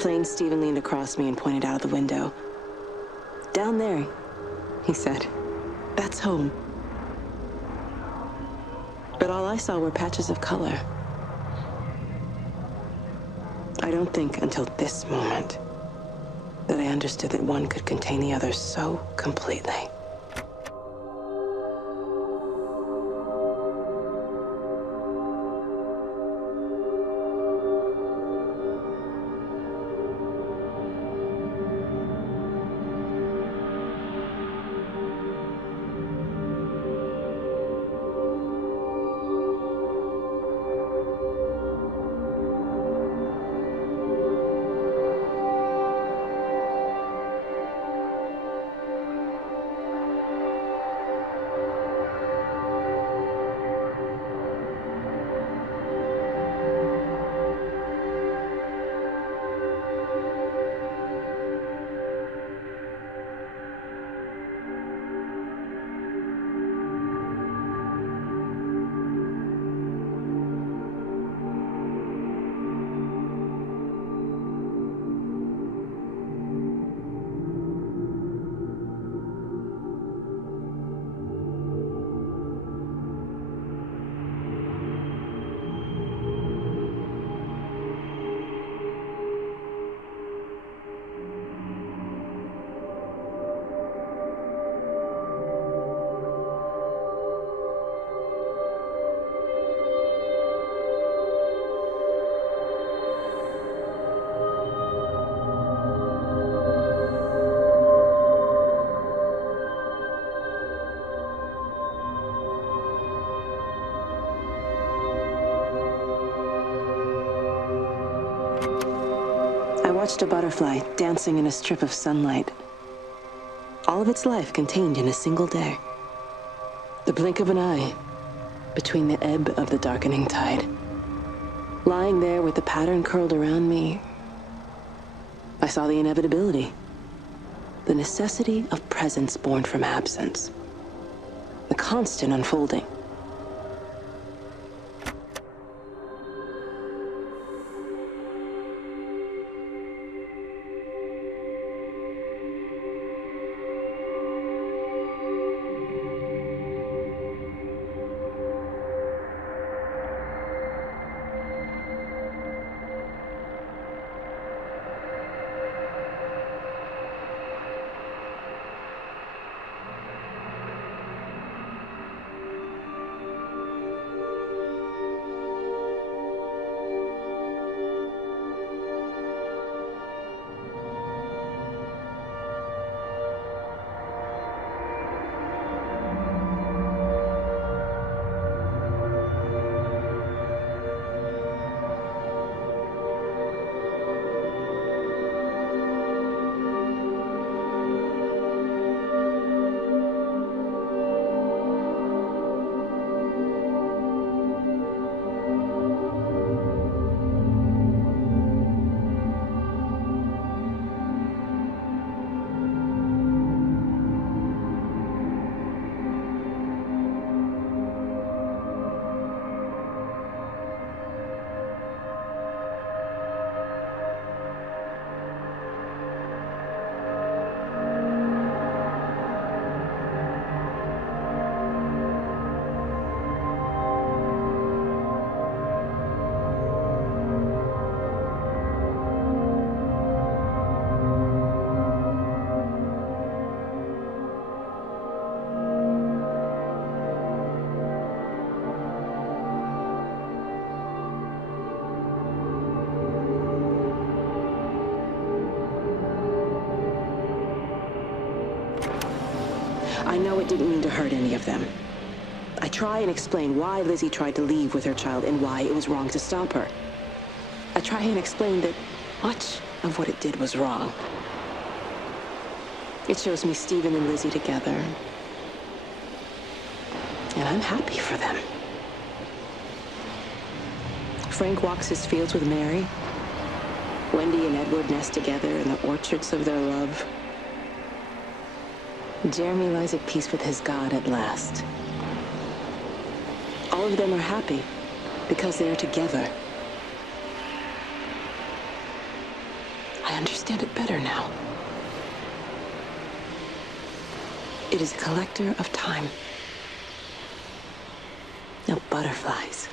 plane, Stephen leaned across me and pointed out of the window. "Down there," he said. "That's home." But all I saw were patches of color. I don't think until this moment that I understood that one could contain the other so completely. I watched a butterfly dancing in a strip of sunlight. All of its life contained in a single day. The blink of an eye between the ebb of the darkening tide. Lying there with the pattern curled around me, I saw the inevitability, the necessity of presence born from absence, the constant unfolding. I know it didn't mean to hurt any of them. I try and explain why Lizzie tried to leave with her child and why it was wrong to stop her. I try and explain that much of what it did was wrong. It shows me Stephen and Lizzie together, and I'm happy for them. Frank walks his fields with Mary. Wendy and Edward nest together in the orchards of their love. Jeremy lies at peace with his God at last. All of them are happy because they are together. understand it better now. It is a collector of time. Of butterflies.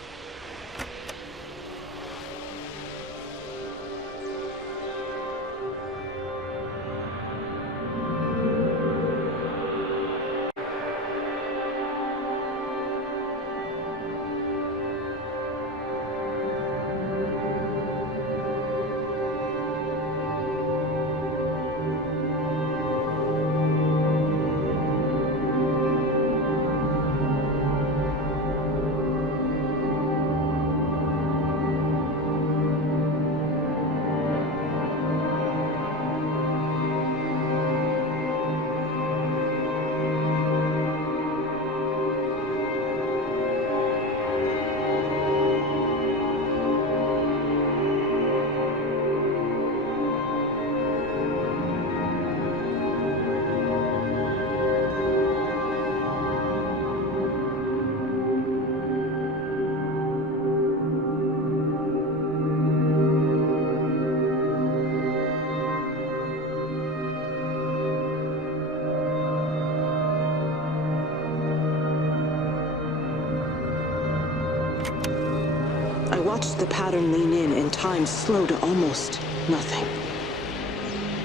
I watched the pattern lean in and time slow to almost nothing.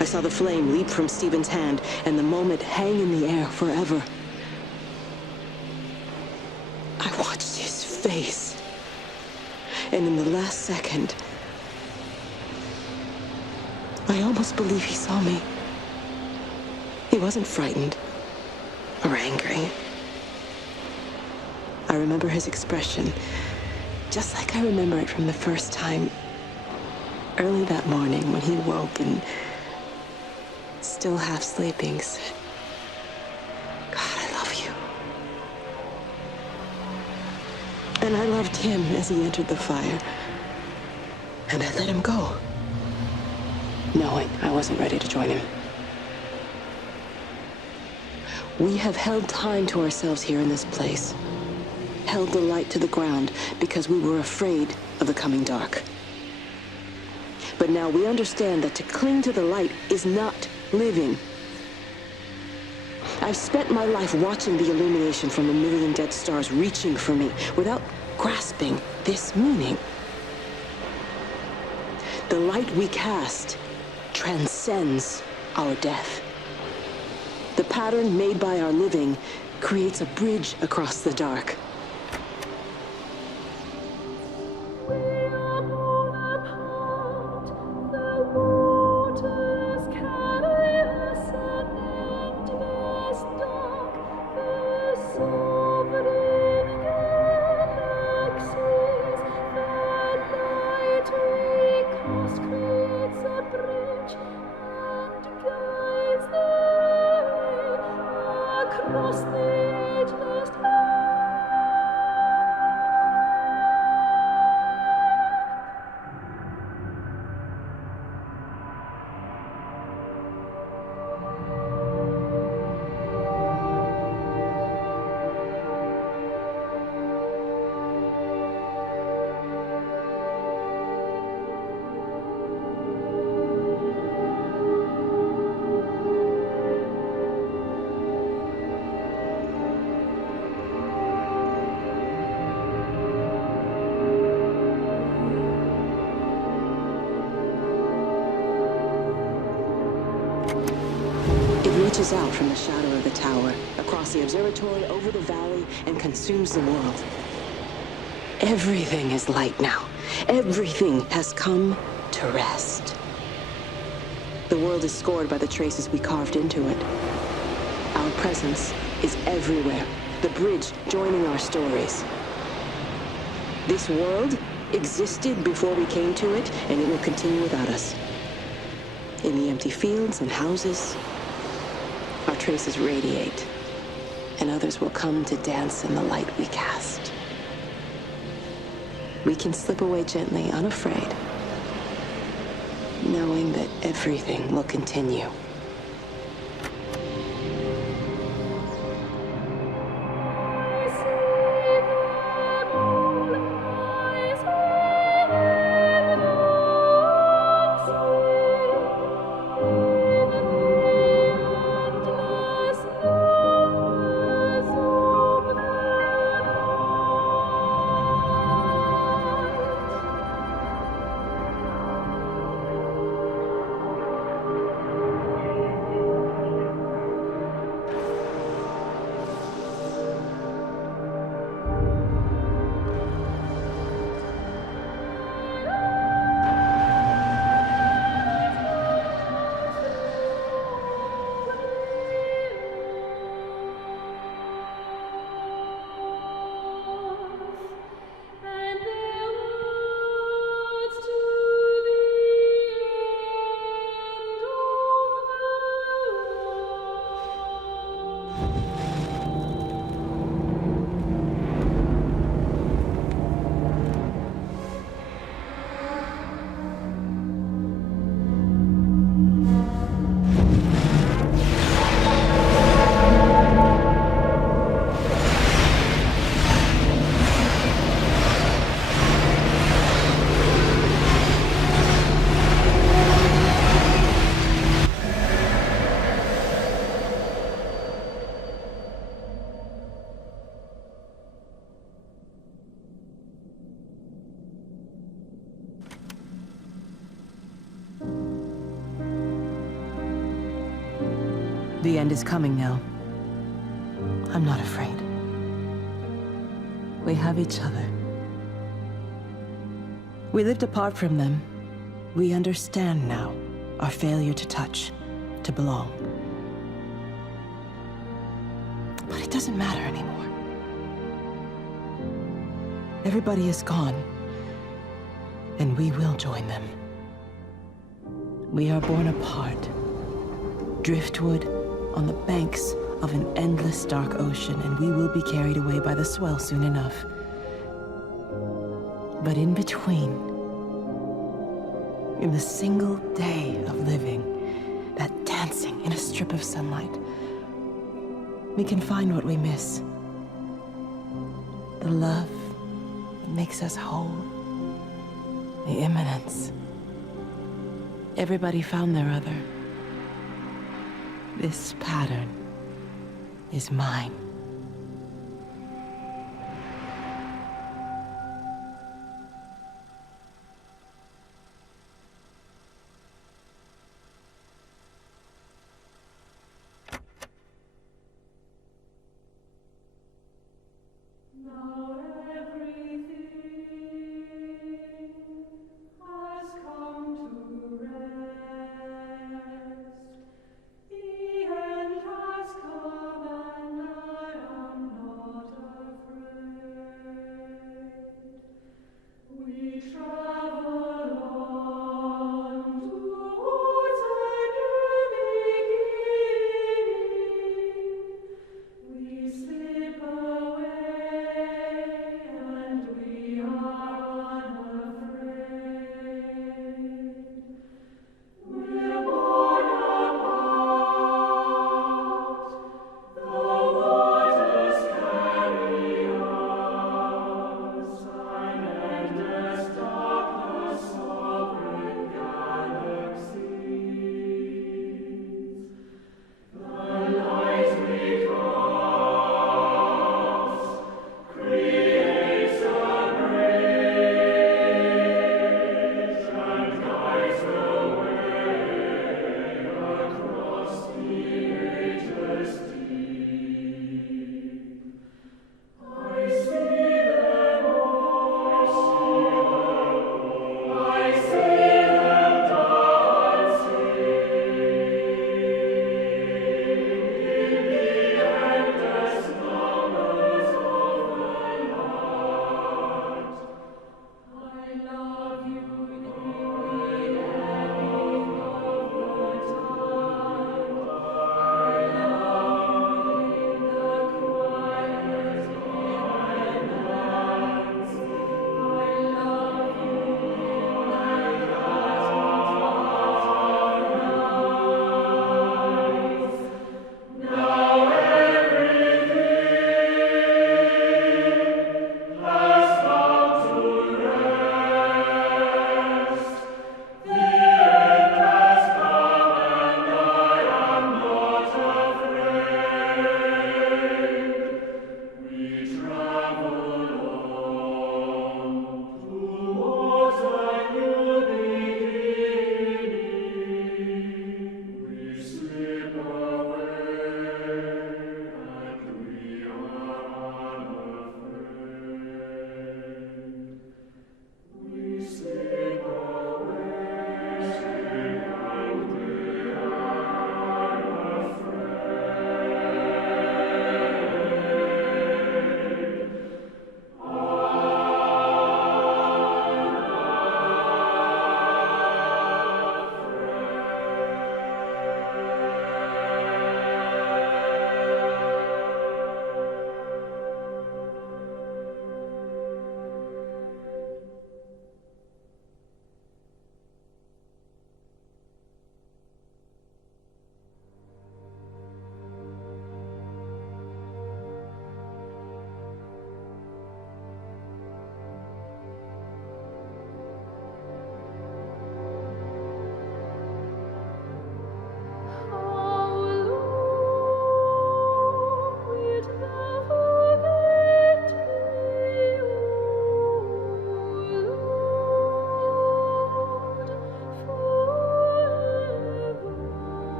I saw the flame leap from Stephen's hand and the moment hang in the air forever. I watched his face, and in the last second, I almost believe he saw me. He wasn't frightened or angry. I remember his expression, just like I remember it from the first time, early that morning when he woke and, still half sleeping, said, "God, I love you." And I loved him as he entered the fire, and I let him go, knowing I wasn't ready to join him. We have held time to ourselves here in this place. Held the light to the ground because we were afraid of the coming dark. But now we understand that to cling to the light is not living. I've spent my life watching the illumination from a million dead stars reaching for me without grasping this meaning. The light we cast transcends our death. The pattern made by our living creates a bridge across the dark. Reaches out from the shadow of the tower, across the observatory, over the valley, and consumes the world. Everything is light now. Everything has come to rest. The world is scored by the traces we carved into it. Our presence is everywhere, the bridge joining our stories. This world existed before we came to it, and it will continue without us. In the empty fields and houses, our traces radiate, and others will come to dance in the light we cast. We can slip away gently, unafraid, knowing that everything will continue. The end is coming now. I'm not afraid. We have each other. We lived apart from them. We understand now our failure to touch, to belong. But it doesn't matter anymore. Everybody is gone, and we will join them. We are born apart, driftwood on the banks of an endless dark ocean, and we will be carried away by the swell soon enough. But in between, in the single day of living, that dancing in a strip of sunlight, we can find what we miss. The love that makes us whole. The imminence. Everybody found their other. This pattern is mine.